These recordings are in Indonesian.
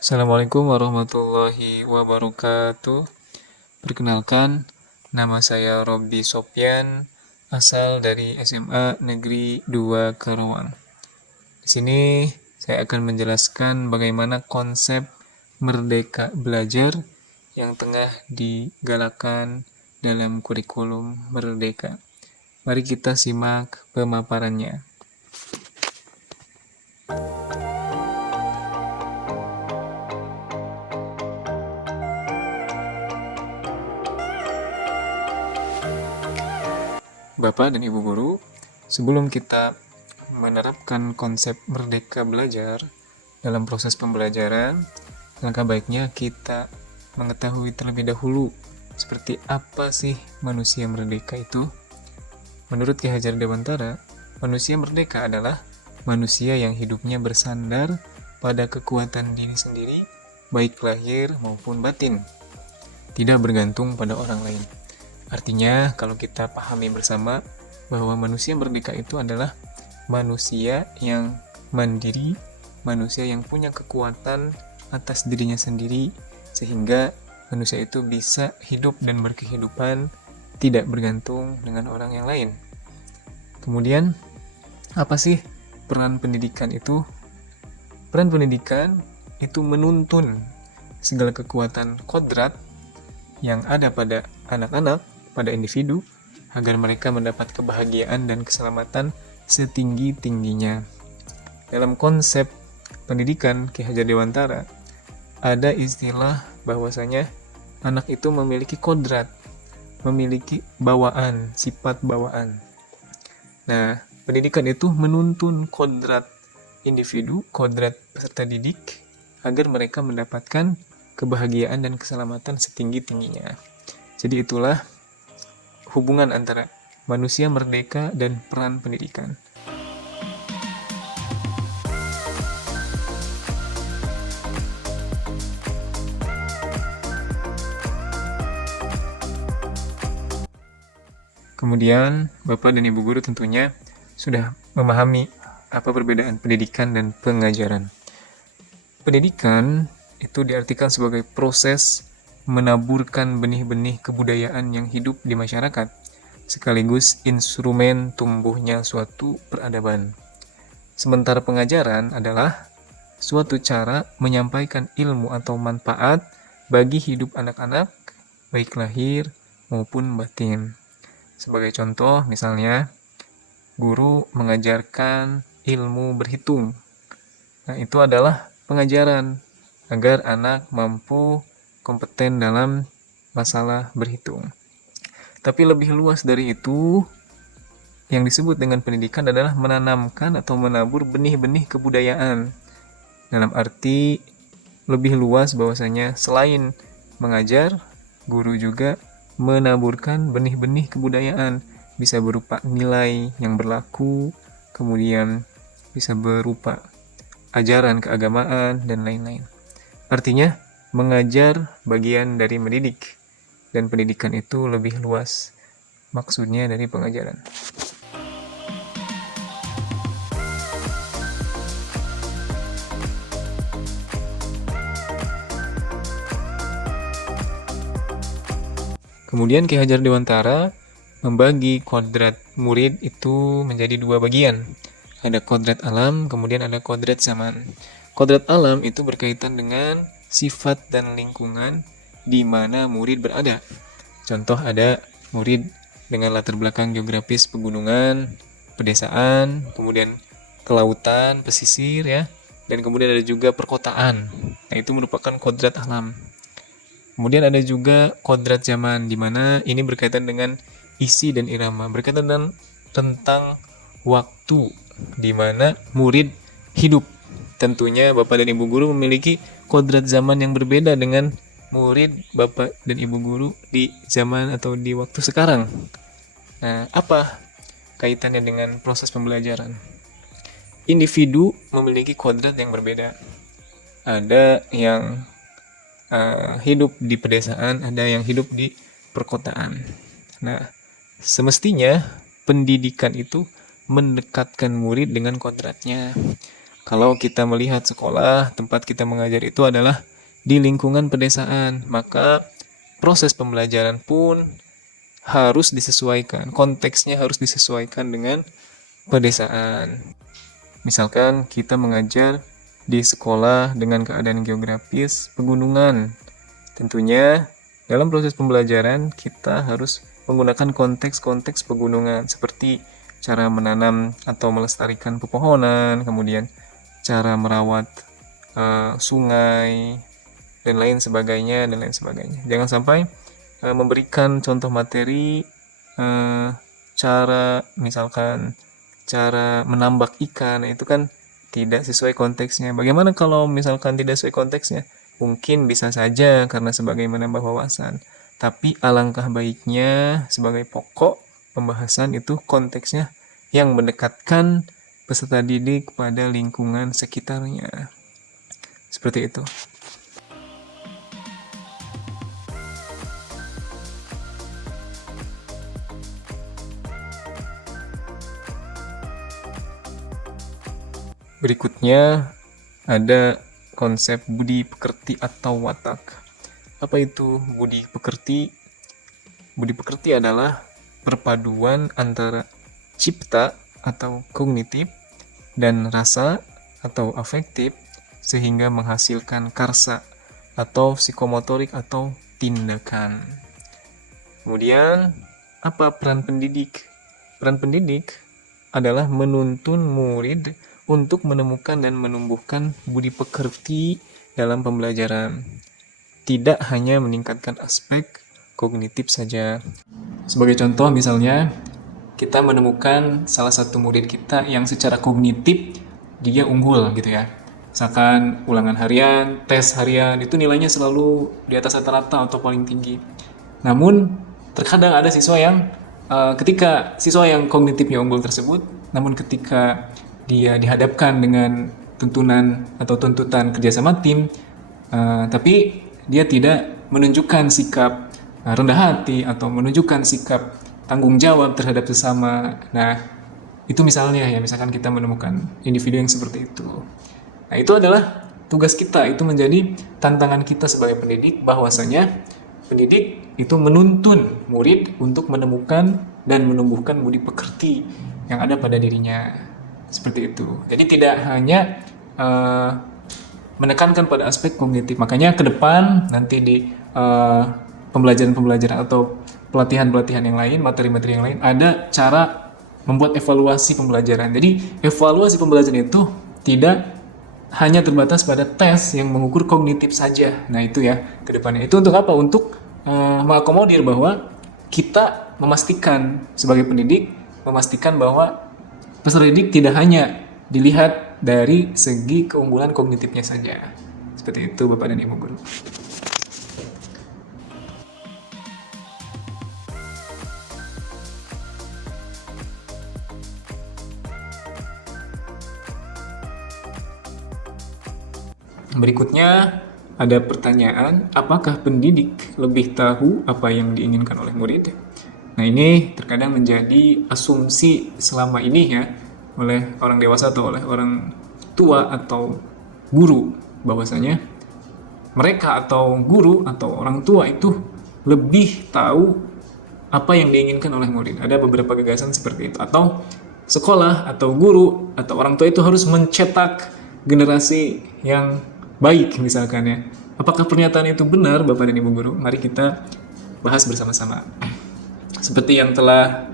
Assalamualaikum warahmatullahi wabarakatuh. Perkenalkan, nama saya Robby Sopyan, asal dari SMA Negeri 2 Karawang. Di sini saya akan menjelaskan bagaimana konsep Merdeka Belajar yang tengah digalakan dalam kurikulum Merdeka. Mari kita simak pemaparannya. Bapak dan Ibu Guru, sebelum kita menerapkan konsep Merdeka Belajar dalam proses pembelajaran, langkah baiknya kita mengetahui terlebih dahulu seperti apa sih manusia merdeka itu. Menurut Ki Hajar Dewantara, manusia merdeka adalah manusia yang hidupnya bersandar pada kekuatan diri sendiri, baik lahir maupun batin, tidak bergantung pada orang lain. Artinya, kalau kita pahami bersama bahwa manusia merdeka itu adalah manusia yang mandiri, manusia yang punya kekuatan atas dirinya sendiri, sehingga manusia itu bisa hidup dan berkehidupan tidak bergantung dengan orang yang lain. Kemudian, apa sih peran pendidikan itu? Peran pendidikan itu menuntun segala kekuatan kodrat yang ada pada anak-anak, pada individu, agar mereka mendapat kebahagiaan dan keselamatan setinggi-tingginya. Dalam konsep pendidikan Ki Hajar Dewantara, ada istilah bahwasanya anak itu memiliki kodrat, memiliki bawaan, sifat bawaan. Nah, pendidikan itu menuntun kodrat individu, kodrat peserta didik, agar mereka mendapatkan kebahagiaan dan keselamatan setinggi-tingginya. Jadi itulah hubungan antara manusia merdeka dan peran pendidikan. Kemudian, Bapak dan Ibu Guru tentunya sudah memahami apa perbedaan pendidikan dan pengajaran. Pendidikan itu diartikan sebagai proses menaburkan benih-benih kebudayaan yang hidup di masyarakat, sekaligus instrumen tumbuhnya suatu peradaban. Sementara pengajaran adalah suatu cara menyampaikan ilmu atau manfaat bagi hidup anak-anak, baik lahir maupun batin. Sebagai contoh, misalnya, guru mengajarkan ilmu berhitung. Nah, itu adalah pengajaran agar anak mampu kompeten dalam masalah berhitung. Tapi lebih luas dari itu, yang disebut dengan pendidikan adalah menanamkan atau menabur benih-benih kebudayaan. Dalam arti lebih luas bahwasanya selain mengajar, guru juga menaburkan benih-benih kebudayaan. Bisa berupa nilai yang berlaku, kemudian bisa berupa ajaran keagamaan, dan lain-lain. Artinya, mengajar bagian dari mendidik, dan pendidikan itu lebih luas maksudnya dari pengajaran. Kemudian Ki Hajar Dewantara membagi kodrat murid itu menjadi dua bagian. Ada kodrat alam, kemudian ada kodrat zaman. Kodrat alam itu berkaitan dengan sifat dan lingkungan di mana murid berada. Contoh ada murid dengan latar belakang geografis pegunungan, pedesaan, kemudian kelautan, pesisir ya, dan kemudian ada juga perkotaan. Nah, itu merupakan kodrat alam. Kemudian ada juga kodrat zaman, di mana ini berkaitan dengan isi dan irama, berkaitan dengan tentang waktu di mana murid hidup. Tentunya Bapak dan Ibu Guru memiliki kodrat zaman yang berbeda dengan murid Bapak dan Ibu Guru di zaman atau di waktu sekarang. Nah, apa kaitannya dengan proses pembelajaran? Individu memiliki kodrat yang berbeda. Ada yang hidup di pedesaan, ada yang hidup di perkotaan. Nah, semestinya pendidikan itu mendekatkan murid dengan kodratnya. Kalau kita melihat sekolah, tempat kita mengajar itu adalah di lingkungan pedesaan, maka proses pembelajaran pun harus disesuaikan, konteksnya harus disesuaikan dengan pedesaan. Misalkan kita mengajar di sekolah dengan keadaan geografis pegunungan. Tentunya dalam proses pembelajaran kita harus menggunakan konteks-konteks pegunungan seperti cara menanam atau melestarikan pepohonan, kemudian cara merawat sungai dan lain sebagainya dan lain sebagainya. Jangan sampai memberikan contoh materi cara misalkan cara menambak ikan, itu kan tidak sesuai konteksnya. Bagaimana kalau misalkan tidak sesuai konteksnya? Mungkin bisa saja karena sebagai menambah wawasan. Tapi alangkah baiknya sebagai pokok pembahasan itu konteksnya yang mendekatkan peserta didik pada lingkungan sekitarnya. Seperti itu. Berikutnya ada konsep budi pekerti atau watak. Apa itu budi pekerti? Budi pekerti adalah perpaduan antara cipta atau kognitif dan rasa atau afektif sehingga menghasilkan karsa atau psikomotorik atau tindakan. Kemudian, apa peran pendidik? Peran pendidik adalah menuntun murid untuk menemukan dan menumbuhkan budi pekerti dalam pembelajaran. Tidak hanya meningkatkan aspek kognitif saja. Sebagai contoh misalnya, kita menemukan salah satu murid kita yang secara kognitif dia unggul gitu ya. Misalkan ulangan harian, tes harian, itu nilainya selalu di atas rata-rata atau paling tinggi. Namun, terkadang ada siswa yang ketika siswa yang kognitifnya unggul tersebut, namun ketika dia dihadapkan dengan tuntunan atau tuntutan kerjasama tim, tapi dia tidak menunjukkan sikap rendah hati atau menunjukkan sikap tanggung jawab terhadap sesama. Nah, itu misalnya ya, misalkan kita menemukan individu yang seperti itu. Nah, itu adalah tugas kita, itu menjadi tantangan kita sebagai pendidik, bahwasanya pendidik itu menuntun murid untuk menemukan dan menumbuhkan budi pekerti yang ada pada dirinya. Seperti itu. Jadi tidak hanya menekankan pada aspek kognitif. Makanya ke depan nanti di pembelajaran-pembelajaran atau pelatihan-pelatihan yang lain, materi-materi yang lain, ada cara membuat evaluasi pembelajaran. Jadi evaluasi pembelajaran itu tidak hanya terbatas pada tes yang mengukur kognitif saja. Nah itu ya ke depannya. Itu untuk apa? Untuk mengakomodir bahwa kita memastikan sebagai pendidik, memastikan bahwa peserta didik tidak hanya dilihat dari segi keunggulan kognitifnya saja. Seperti itu Bapak dan Ibu Guru. Berikutnya ada pertanyaan, apakah pendidik lebih tahu apa yang diinginkan oleh murid? Nah ini terkadang menjadi asumsi selama ini ya oleh orang dewasa atau oleh orang tua atau guru, bahwasanya mereka atau guru atau orang tua itu lebih tahu apa yang diinginkan oleh murid. Ada beberapa gagasan seperti itu. Atau sekolah atau guru atau orang tua itu harus mencetak generasi yang baik misalkan ya. Apakah pernyataan itu benar Bapak dan Ibu Guru? Mari kita bahas bersama-sama. Seperti yang telah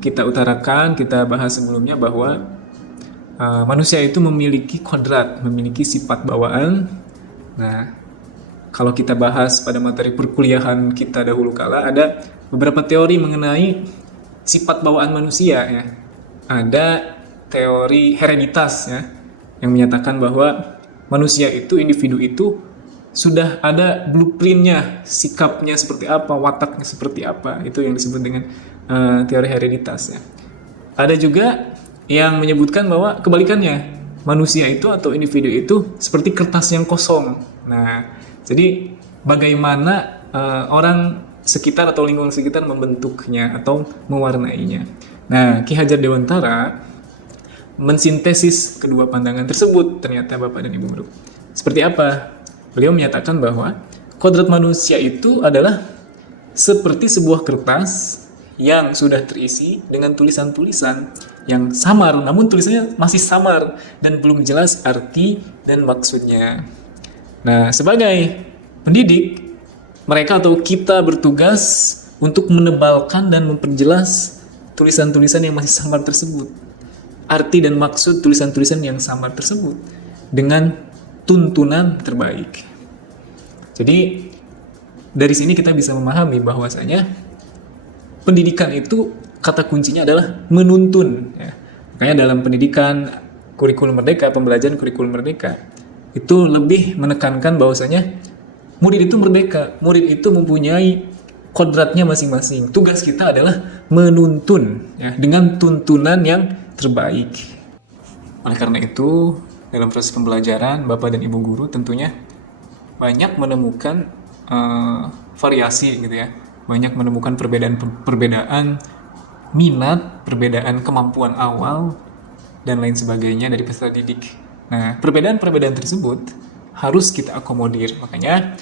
kita utarakan, kita bahas sebelumnya bahwa manusia itu memiliki kodrat, memiliki sifat bawaan. Nah, kalau kita bahas pada materi perkuliahan kita dahulu kala, ada beberapa teori mengenai sifat bawaan manusia ya. Ada teori hereditas ya, yang menyatakan bahwa manusia itu, individu itu sudah ada blueprintnya, sikapnya seperti apa, wataknya seperti apa. Itu yang disebut dengan teori hereditas ya. Ada juga yang menyebutkan bahwa kebalikannya, manusia itu atau individu itu seperti kertas yang kosong. Nah, jadi bagaimana orang sekitar atau lingkungan sekitar membentuknya atau mewarnainya. Nah, Ki Hajar Dewantara mensintesis kedua pandangan tersebut ternyata Bapak dan Ibu Guru. Seperti apa? Beliau menyatakan bahwa kodrat manusia itu adalah seperti sebuah kertas yang sudah terisi dengan tulisan-tulisan yang samar, namun tulisannya masih samar dan belum jelas arti dan maksudnya. Nah, sebagai pendidik, mereka atau kita bertugas untuk menebalkan dan memperjelas tulisan-tulisan yang masih samar tersebut. Arti dan maksud tulisan-tulisan yang samar tersebut dengan tuntunan terbaik. Jadi dari sini kita bisa memahami bahwasanya pendidikan itu kata kuncinya adalah menuntun. Ya. Makanya dalam pendidikan kurikulum merdeka, pembelajaran kurikulum merdeka itu lebih menekankan bahwasanya murid itu merdeka, murid itu mempunyai kodratnya masing-masing. Tugas kita adalah menuntun ya, dengan tuntunan yang terbaik. Oleh karena itu, dalam proses pembelajaran, Bapak dan Ibu Guru tentunya banyak menemukan variasi gitu ya. Banyak menemukan perbedaan minat, perbedaan kemampuan awal, dan lain sebagainya dari peserta didik. Nah, perbedaan-perbedaan tersebut harus kita akomodir. Makanya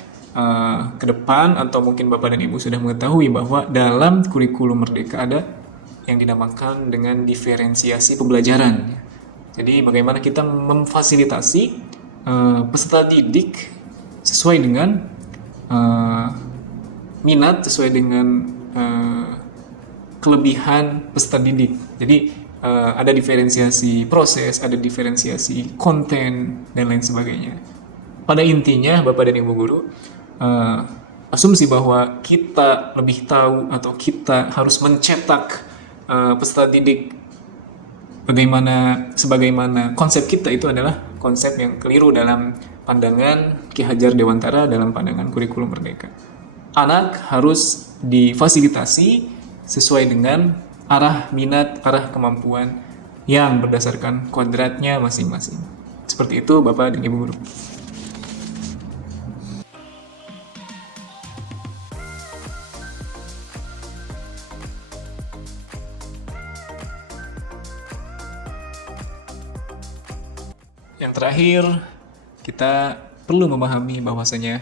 ke depan atau mungkin Bapak dan Ibu sudah mengetahui bahwa dalam kurikulum merdeka ada yang dinamakan dengan diferensiasi pembelajaran. Jadi bagaimana kita memfasilitasi peserta didik sesuai dengan minat, sesuai dengan kelebihan peserta didik. Jadi ada diferensiasi proses, ada diferensiasi konten, dan lain sebagainya. Pada intinya, Bapak dan Ibu Guru, asumsi bahwa kita lebih tahu atau kita harus mencetak peserta didik sebagaimana konsep kita itu adalah konsep yang keliru dalam pandangan Ki Hajar Dewantara dalam pandangan kurikulum merdeka. Anak harus difasilitasi sesuai dengan arah minat, arah kemampuan yang berdasarkan kodratnya masing-masing. Seperti itu Bapak dan Ibu Guru. Yang terakhir, kita perlu memahami bahwasanya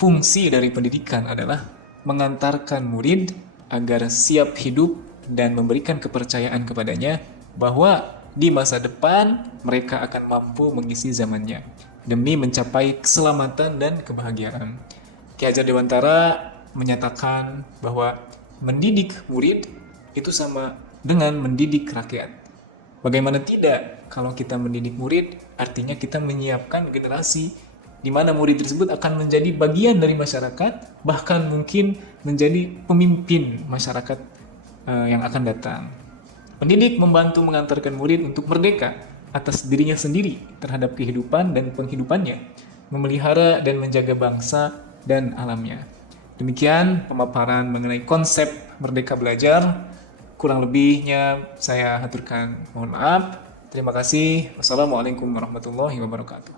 fungsi dari pendidikan adalah mengantarkan murid agar siap hidup dan memberikan kepercayaan kepadanya bahwa di masa depan mereka akan mampu mengisi zamannya demi mencapai keselamatan dan kebahagiaan. Ki Hajar Dewantara menyatakan bahwa mendidik murid itu sama dengan mendidik rakyat. Bagaimana tidak, kalau kita mendidik murid, artinya kita menyiapkan generasi di mana murid tersebut akan menjadi bagian dari masyarakat, bahkan mungkin menjadi pemimpin masyarakat yang akan datang. Pendidik membantu mengantarkan murid untuk merdeka atas dirinya sendiri terhadap kehidupan dan penghidupannya, memelihara dan menjaga bangsa dan alamnya. Demikian pemaparan mengenai konsep Merdeka Belajar. Kurang lebihnya saya haturkan mohon maaf. Terima kasih. Wassalamualaikum warahmatullahi wabarakatuh.